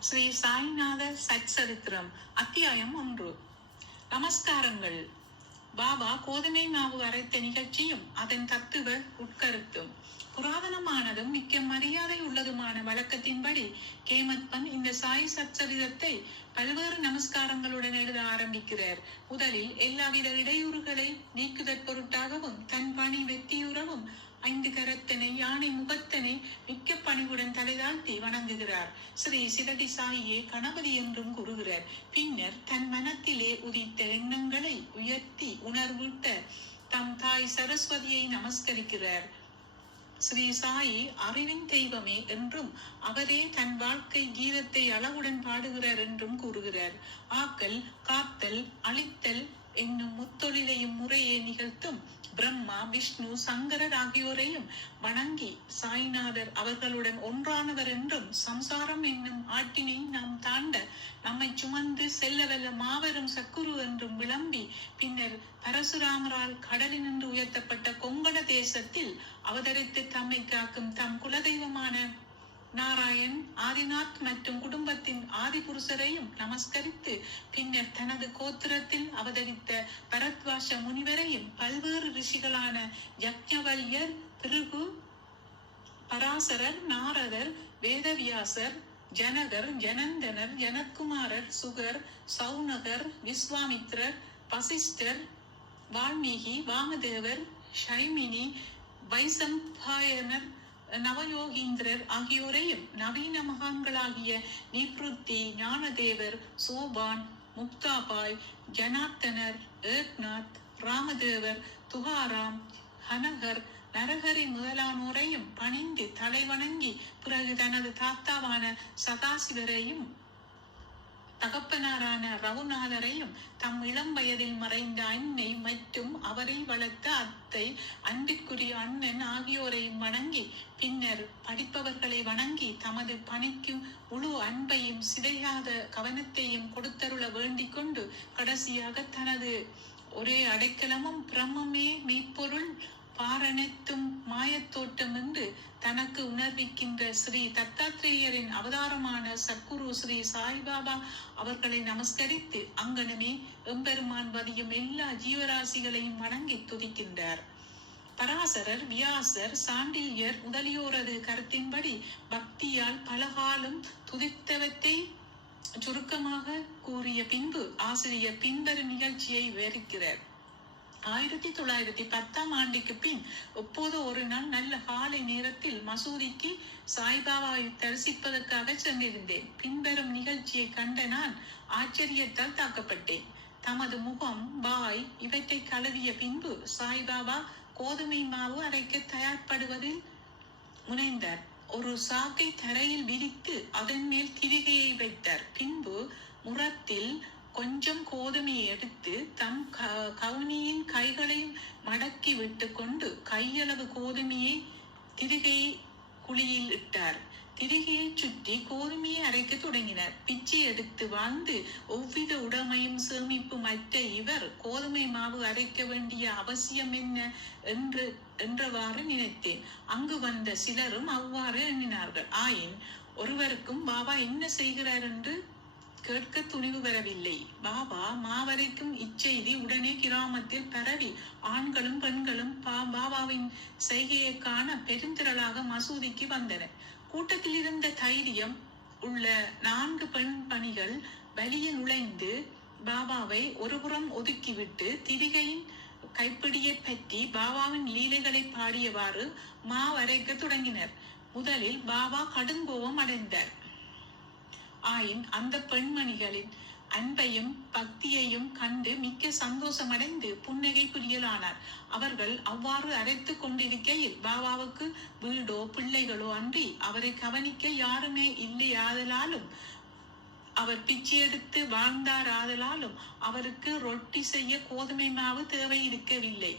ஸ்ரீ சாய்நாத சச்சரித்திரம் அத்தியாயம் ஒன்று. நமஸ்காரங்கள். பாபா கோதுமை மாவு அரைத்த நிகழ்ச்சியும் அதன் தத்துவ உட்கருத்தும். புராதனமானதும் மிக்க மரியாதை உள்ளதுமான வழக்கத்தின்படி கேமத்பன் இந்த சாய் சச்சரிதத்தை பல்வேறு நமஸ்காரங்களுடன் எழுத ஆரம்பிக்கிறார். முதலில் எல்லாவித இடையூறுகளை நீக்குதற் பொருட்டாகவும் தன் பணி வெற்றியுறவும் ஐந்து கரத்தனை யானை முகத்தனை மிக்க பணிவுடன் தலைதாழ்த்தி வணங்குகிறார். ஸ்ரீ சிரடி சாயியே கணபதி என்றும் கூறுகிறார். பின்னர் தன் மனத்திலே உதித்த எண்ணங்களை உயர்த்தி உணர்வூட்ட தம் தாய் சரஸ்வதியை நமஸ்கரிக்கிறார். ஸ்ரீ சாயி அறிவின் தெய்வமே என்றும் அவரே தன் வாழ்க்கை கீதத்தை அளவுடன் பாடுகிறார் என்றும் கூறுகிறார். ஆக்கல் காத்தல் அழித்தல் என்னும் முத்தொழிலையும் முறையே நிகழ்த்தும் பிரம்மா விஷ்ணு சங்கரர் ஆகியோரையும் வணங்கி சாய்நாதர் அவர்களுடன் ஒன்றானவர் என்றும் சம்சாரம் என்னும் ஆட்டினை நாம் தாண்ட நம்மை சுமந்து செல்லவல்ல மாபெரும் சக்குரு என்றும் விளம்பி பின்னர் பரசுராமரால் கடலினின்று உயர்த்தப்பட்ட கொங்கண தேசத்தில் அவதரித்து தம்மை காக்கும் தம் குலதெய்வமான நாராயண் ஆதிநாத் மற்றும் குடும்பத்தின் ஆதிபுருஷரையும் நமஸ்கரித்து பின்னர் தனது கோத்திரத்தில் அவதரித்த பரத்வாச முனிவரையும் பல்வேறு ரிஷிகளான யக்ஞவல்யர் பிருகு பராசரர் நாரதர் வேதவியாசர் ஜனகர் ஜனந்தனர் ஜனத்குமாரர் சுகர் சௌனகர் விஸ்வாமித்ரர் வசிஷ்டர் வால்மீகி வாமதேவர் ஷைமினி வைசம்பாயனர் நவயோகீந்திரர் ஆகியோரையும் நவீன மகான்களாகிய நிப்ருத்தி ஞானதேவர் சோபான் முக்தாபாய் ஜனார்த்தனர் ஏக்நாத் ராமதேவர் துகாராம் ஹனகர் நரகரி முதலானோரையும் பணிந்து தலைவணங்கி பிறகு தனது தாத்தாவான சதாசிவரையும் தகப்பனாரான ரகுநாதரையும் தம் இளம் வயதில் மறைந்த அன்னை மற்றும் அவரை வளர்த்த அத்தை அன்பிற்குரிய அண்ணன் ஆகியோரையும் வணங்கி பின்னர் படிப்பவர்களை வணங்கி தமது பணிக்கும் முழு அன்பையும் சிதையாத கவனத்தையும் கொடுத்தருள வேண்டிக் கொண்டு கடைசியாக தனது ஒரே அடைக்கலமும் பிரம்மமே மெய்ப்பொருள் பாரனைத்தும் மாயத்தோட்டம் என்று தனக்கு உணர்விக்கின்ற ஸ்ரீ தத்தாத்ரேயரின் அவதாரமான சக்குரு ஸ்ரீ சாய்பாபா அவர்களை நமஸ்கரித்து அங்கனமே எம்பெருமான் வதியும் எல்லா ஜீவராசிகளையும் வணங்கி துதிக்கின்றார். பராசரர் வியாசர் சாண்டில்யர் முதலியோரது கருத்தின்படி பக்தியால் பலகாலம் துதித்தவத்தை சுருக்கமாக கூறிய பின்பு ஆசிரியர் பின்வரும் நிகழ்ச்சியை விவரிக்கிறார். ஆயிரத்தி தொள்ளாயிரத்தி பத்தாம் ஆண்டுக்கு பின் எப்போது ஒரு நாள் நல்ல காலை நேரத்தில் மசூதிக்கு சாய்பாபாவை தரிசிப்பதற்காக சென்றிருந்தேன். பின்வரும் நிகழ்ச்சியை கண்ட நான் ஆச்சரியத்தால் தாக்கப்பட்டேன். தமது முகம் வாய் இவற்றை கலவிய பின்பு சாய்பாபா கோதுமை மாவு அரைக்க தயார்படுவதில் முனைந்தார். ஒரு சாக்கை தரையில் விரித்து அதன் மேல் திரிகையை வைத்தார். பின்பு முரத்தில் கொஞ்சம் கோதுமையை எடுத்து தம் கவுனியின் கைகளை மடக்கி விட்டு கொண்டு கையளவு கோதுமையை திருகை குழியில் இட்டார். திரிகையை சுற்றி கோதுமையை அரைக்க தொடங்கினார். பிச்சை எடுத்து வாழ்ந்து ஒவ்வித உடைமையும் சேமிப்பு மற்ற இவர் கோதுமை மாவு அரைக்க வேண்டிய அவசியம் என்ன என்று என்றவாறு நினைத்தேன். அங்கு வந்த சிலரும் அவ்வாறு எண்ணினார்கள். ஆயின் ஒருவருக்கும் பாபா என்ன செய்கிறார்? என்று கேட்க துணிவு வரவில்லை பாபா மாவரைக்கும் இச்செய்தி உடனே கிராமத்தில் பரவி ஆண்களும் பெண்களும் பாபாவின் செய்கையை காண பெருந்திரளாக மசூதிக்கு வந்தனர். கூட்டத்தில் இருந்த தைரியம் உள்ள நான்கு பெண் பணிகள் வலிய நுழைந்து பாபாவை ஒருபுறம் ஒதுக்கிவிட்டு திரிகையின் கைப்பிடியை பற்றி பாபாவின் லீலைகளை பாடியவாறு மாவரைக்க தொடங்கினர். முதலில் பாபா கடுங்கோபம் அடைந்தார். ஆயின் அந்த பெண்மணிகளின் அன்பையும் பக்தியையும் கண்டு மிக்க சந்தோஷமடைந்து புன்னகை புரியலானார் அவர்கள் அவ்வாறு அரைத்து கொண்டிருக்கையில் பாபாவுக்கு வீடோ பிள்ளைகளோ அன்றி அவரை கவனிக்க யாருமே இல்லையாதலாலும் அவர் பிச்சை எடுத்து வாழ்ந்தார் ஆதலாலும் அவருக்கு ரொட்டி செய்ய கோதுமை மாவு தேவை இருக்கவில்லை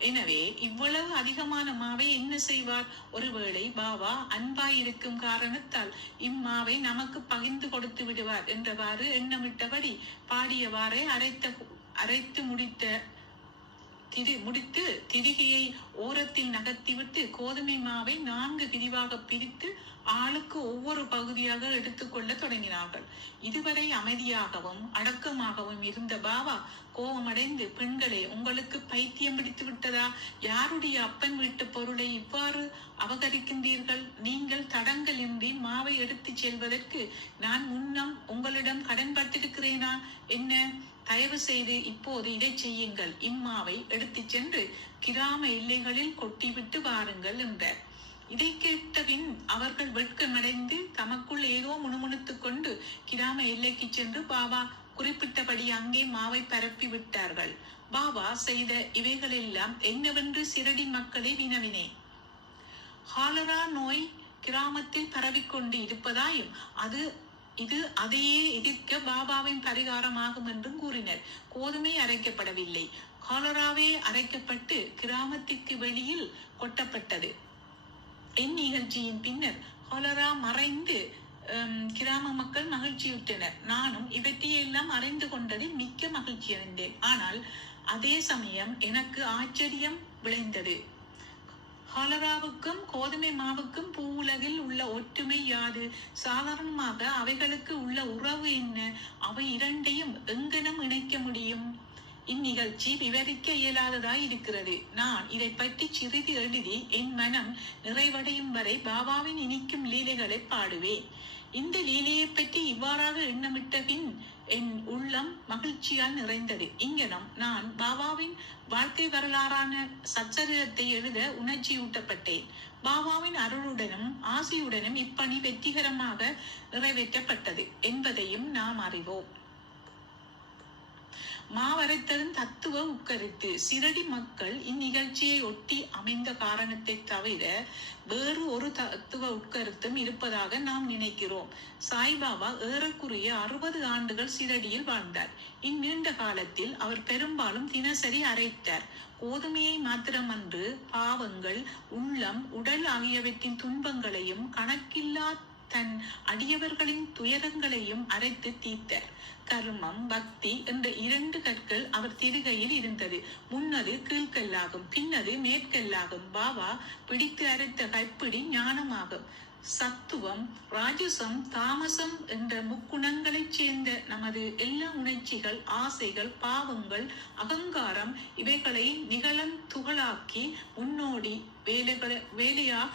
எனவே இவ்வளவு அதிகமான மாவை என்ன செய்வார்? ஒருவேளை பாபா அன்பாய் இருக்கும் காரணத்தால் இம்மாவை நமக்கு பகிர்ந்து கொடுத்து விடுவார் என்றவாறு எண்ணமிட்டபடி பாடியவாறே அரைத்த அரைத்து முடித்த திதி முடித்து திரிகையை ஓரத்தில் நகர்த்திவிட்டு கோதுமை மாவை நான்கு பிரிவாக பிரித்து ஆளுக்கு ஒவ்வொரு பகுதியாக எடுத்துக்கொள்ள தொடங்கினார்கள். இதுவரை அமைதியாகவும் அடக்கமாகவும் இருந்த பாபா கோபமடைந்து பெண்களே உங்களுக்கு பைத்தியம் பிடித்து விட்டதா? யாருடைய அப்பன் வீட்டு பொருளை இவ்வாறு அபகரிக்கின்றீர்கள்? நீங்கள் தடங்கலின்றி மாவை எடுத்துச் செல்வதற்கு நான் முன்னம் உங்களிடம் கடன் பட்டிருக்கிறேனா என்ன? தயவு செய்து இப்போது இதை செய்யுங்கள். இம்மாவை எடுத்துச் சென்று கிராம எல்லைகளில் கொட்டிவிட்டு வாருங்கள் என்றார். இதை கேட்டபின் அவர்கள் வெட்கமடைந்து தமக்குள் ஏதோ முணுமுணுத்துக் கொண்டு கிராம எல்லைக்கு சென்று பாபா குறிப்பிட்டபடி அங்கே மாவை பரப்பி விட்டார்கள். பாபா செய்த இவைகளெல்லாம் என்னவென்று சிறடி மக்களை வினவினேன். ஹாலரா நோய் கிராமத்தில் பரவிக்கொண்டு இருப்பதாயும் அது இது அதையே எதிர்க்க பாபாவின் பரிகாரமாகும் என்றும் கூறினர். கோதுமை அரைக்கப்படவில்லை. காலராவே அரைக்கப்பட்டு கிராமத்திற்கு வெளியில் கொட்டப்பட்டது. என் நிகழ்ச்சியின் பின்னர் காலரா மறைந்து கிராம மக்கள் மகிழ்ச்சியுற்றனர். நானும் இவற்றையெல்லாம் அறிந்து கொண்டதில் மிக்க மகிழ்ச்சி அடைந்தேன் ஆனால் அதே சமயம் எனக்கு ஆச்சரியம் விளைந்தது. காலராவுக்கும் கோதுமை மாவுக்கும் பூ உலகில் உள்ள ஒற்றுமை யாது? சாதாரணமாக அவைகளுக்கு உள்ள உறவு என்ன? அவை இரண்டையும் எங்கனம் இணைக்க முடியும்? இந்நிகழ்ச்சி விவரிக்க இயலாததாய் இருக்கிறது. நான் இதை பற்றி சிறிது எழுதி என் மனம் நிறைவடையும் வரை பாபாவின் இனிக்கும் லீலைகளை பாடுவேன். இந்த லீலையை பற்றி இவ்வாறாக எண்ணமிட்ட பின் என் உள்ளம் மகிழ்ச்சியால் நிறைந்தது. இங்கனம் நான் பாபாவின் வாழ்க்கை வரலாறான சச்சரிதத்தை எழுத உணர்ச்சியூட்டப்பட்டேன். பாபாவின் அருளுடனும் ஆசையுடனும் இப்பணி வெற்றிகரமாக நிறைவேற்றப்பட்டது என்பதையும் நாம் அறிவோம். மாவரைத்தலின் தத்துவ உட்கருத்து சிரடி மக்கள் இந்நிகழ்ச்சியை ஒட்டி அமைந்த காரணத்தை தவிர வேறு ஒரு தத்துவ உட்கருத்தும் இருப்பதாக நாம் நினைக்கிறோம். சாய்பாபா ஏறக்குறைய அறுபது ஆண்டுகள் சிரடியில் வாழ்ந்தார். இந்நீண்ட காலத்தில் அவர் பெரும்பாலும் தினசரி அரைத்தார். கோதுமையை மாத்திரமன்று பாவங்கள் உள்ளம் உடல் ஆகியவற்றின் துன்பங்களையும் கணக்கில்லா தன் அடியவர்களின் துயரங்களையும் அரைத்து தீர்த்தார். கருமம் பக்தி என்ற இரண்டு கற்கள் அவர் திருகையில் இருந்தது. முன்னது கீழ்கல்லாகும் பின்னது மேற்கல்லாகும். பாபா பிடித்து அரைத்த கைப்பிடி ஞானமாகும். சத்துவம் ராஜசம் தாமசம் என்ற முக்குணங்களைச் சேர்ந்த நமது எல்லா உணர்ச்சிகள் ஆசைகள் பாவங்கள் அகங்காரம் இவைகளை நிகழன் துகளாக்கி முன்னோடி வேலைகளை வேலையாக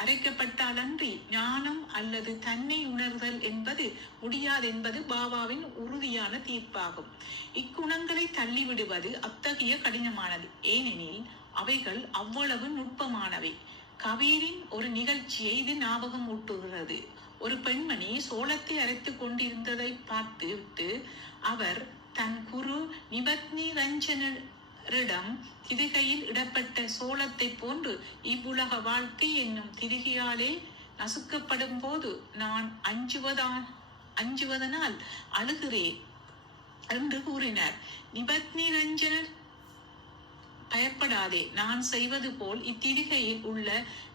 அரைக்கப்பட்டாலன்றி ஞானம் அல்லது தன்னை உணர்தல் என்பது முடியாதென்பது பாபாவின் உறுதியான தீர்ப்பாகும். இக்குணங்களை தள்ளிவிடுவது அத்தகைய கடினமானது. ஏனெனில் அவைகள் அவ்வளவு நுட்பமானவை. கபீரின் ஒரு நிகழ்ச்சியை இது ஞாபகம் ஊட்டுகிறது. ஒரு பெண்மணி சோளத்தை அரைத்துக் கொண்டிருந்ததை பார்த்து விட்டு அவர் தன் குரு நிபத்னி ரஞ்சனரிடம் திரிகையில் இடப்பட்ட சோளத்தை போன்று இவ்வுலக வாழ்க்கை என்னும் திரிகையாலே நசுக்கப்படும் போது நான் அஞ்சுவதான் அஞ்சுவதனால் அழுகிறேன் என்று கூறினார். நிபத்னி ரஞ்சனர் பயப்படாதே நான் செய்வது போல் இத்திரிகையில் உள்ள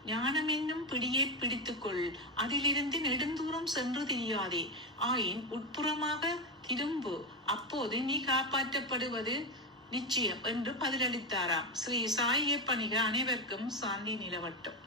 ஞானம் என்னும் பிடியை பிடித்துக்கொள். அதிலிருந்து நெடுந்தூரம் சென்று தெரியாதே. ஆயின் உட்புறமாக திரும்பு. அப்போது நீ காப்பாற்றப்படுவது நிச்சயம் என்று பதிலளித்தாராம். ஸ்ரீ சாயியப்பணிக அனைவருக்கும் சாந்தி நிலவட்டும்.